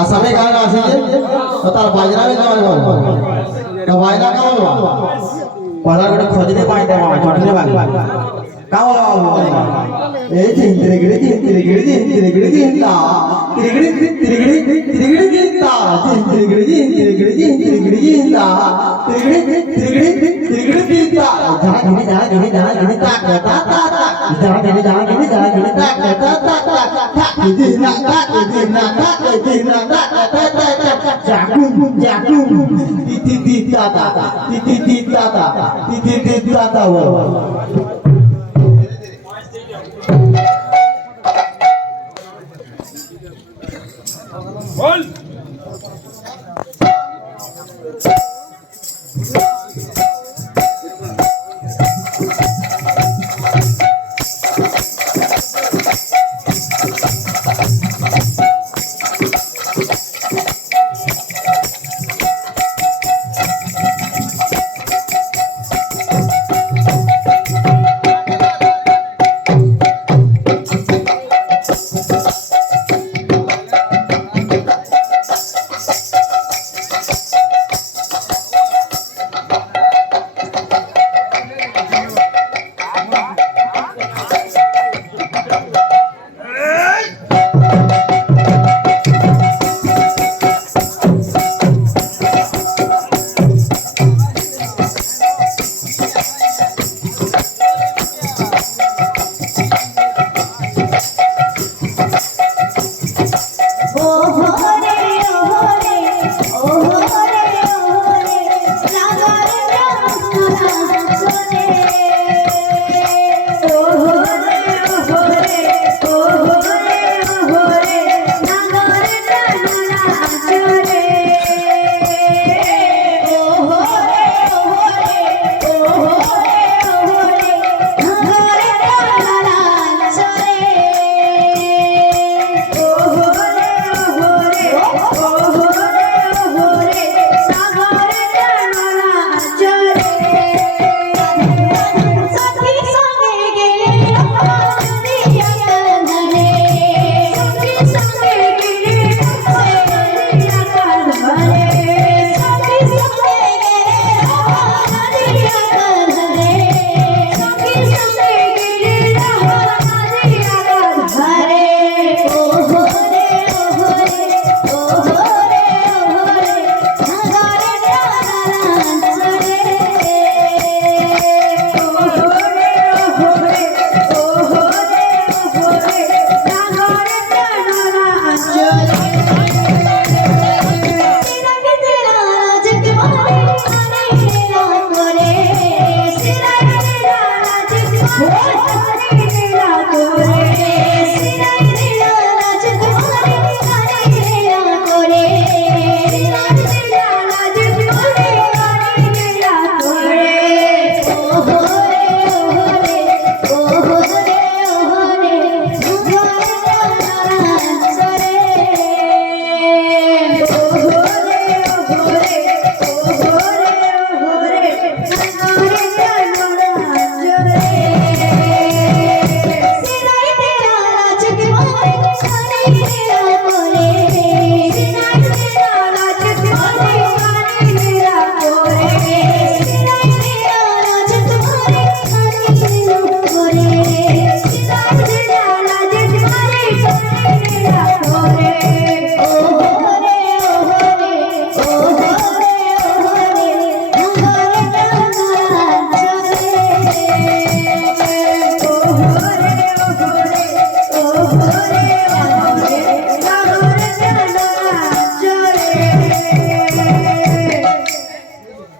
আসামে গান আছে তো তার বাজনা भी गावल तो बाजना का बोलवा पढ़ा बड़े खोजने पाइते मामा छोटने वाली का बोलवा ए तिरगिड़ी ता तिरगिड़ी ता तिरगिड़ी ता तिरगिड़ी ता जाने ता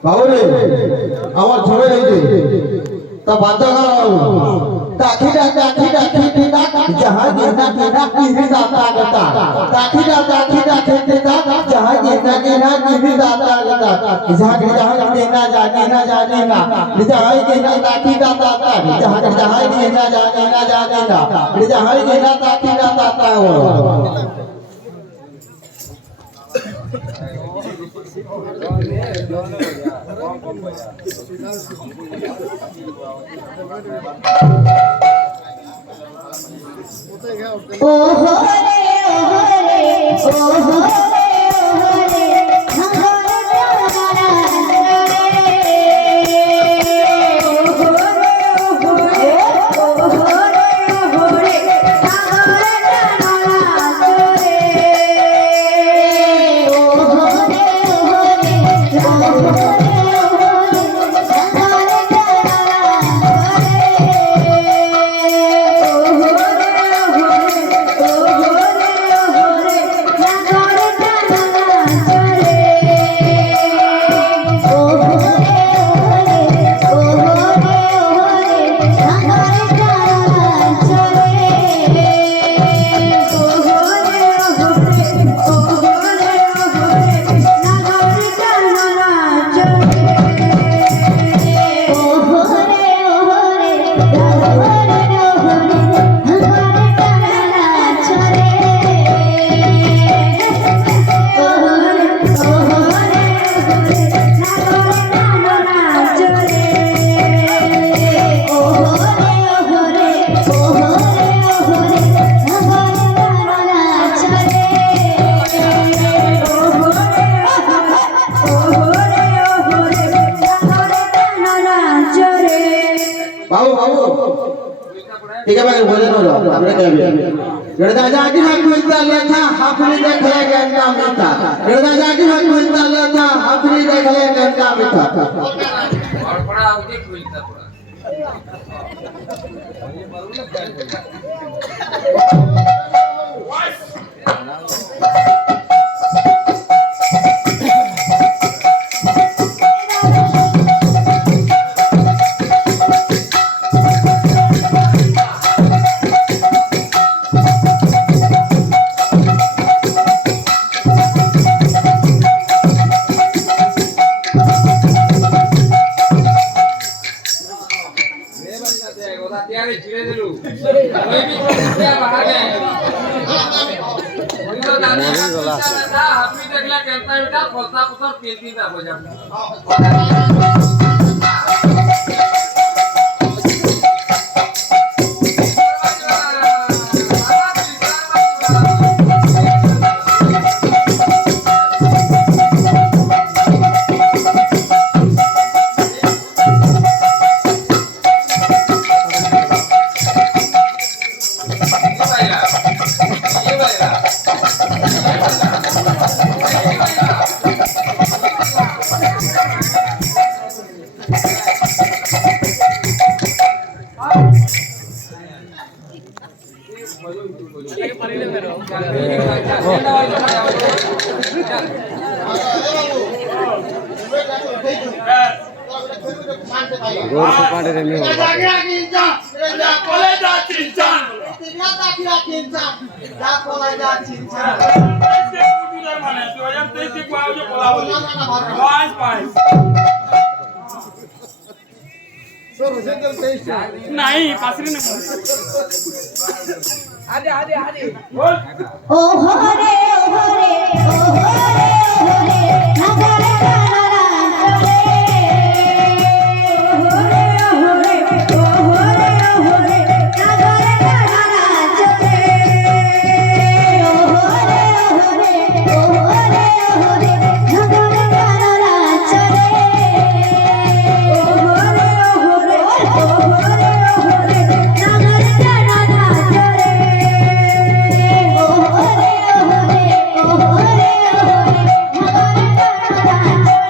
बाबू रे আমার ছবে হইছে তা বাচ্চা খাওয়া दाखिला दाखिला खिदा जहां गिना गिना गिरी दाता गता दाखिला दाखिला खिदा जहां गिना गिना गिरी दाता गता जहां जहां गिना जागिना जागिना जहां गिना दाखिला दाता जहां जहां गिना जागिना जागिना जहां गिना दाखिला दाता हो ओ हो रे ओ हो रे ठीक है भाई भोजन हो जाओ हमने कह दिया गणदा जाकी हक मिलता था अपनी देख ले गंगा मिलता गणदा जाकी हक मिलता था अपनी देख ले गंगा मिलता और बड़ा उदित मिलता गोर को पाटे रे नहीं होगा नहीं पासरी ने आदे आदे आदे ओ हो रे ओ हो रे ओ हो रे ओ हो रे नगरे नारा रे ओ हो रे ओ हो रे ओ हो रे ओ हो रे नगरे नारा रे ओ हो रे ओ हो रे ओ हो रे ओ हो रे नगरे नारा रे ओ हो रे ओ हो रे ओ हो रे ओ हो रे नगरे नारा रे ओ हो रे ओ हो रे ओ हो रे ओ हो रे नगरे नारा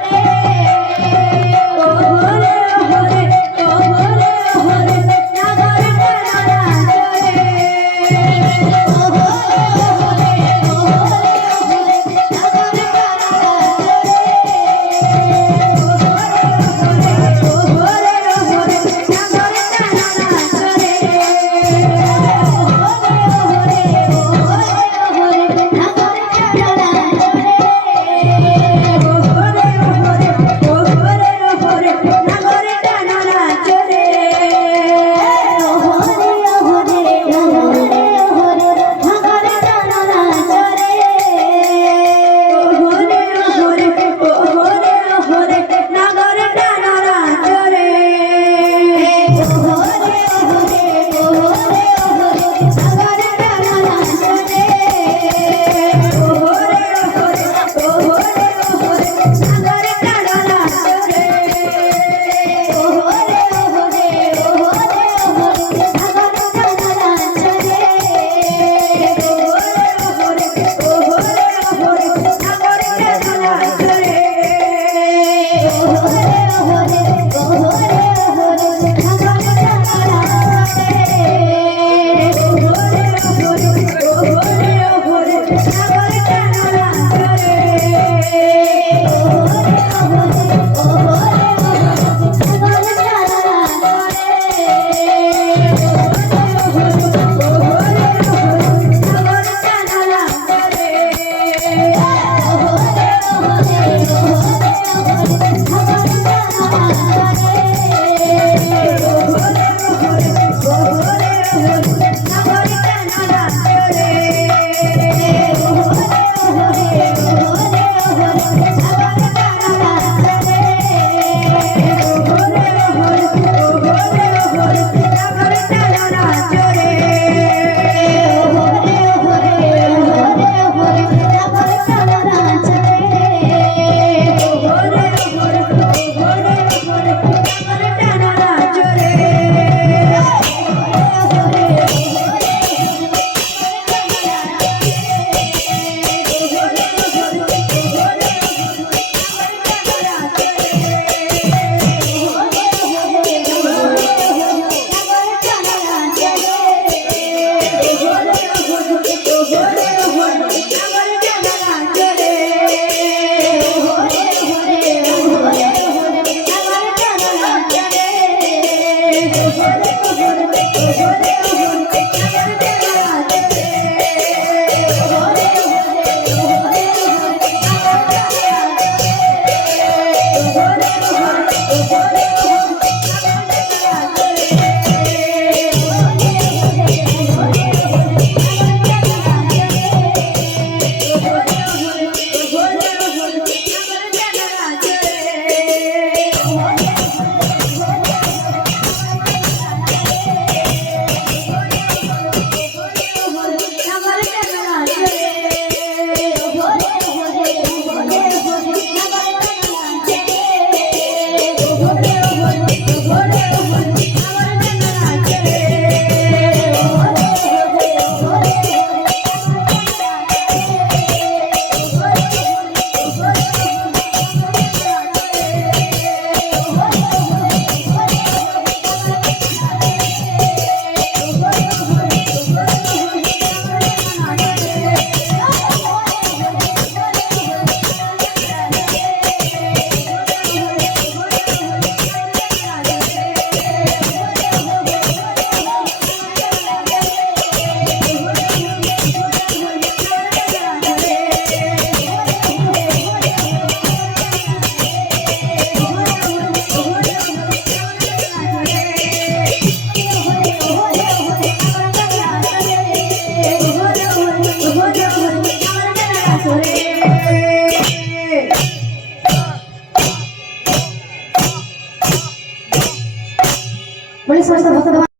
बड़ी सरस भक्त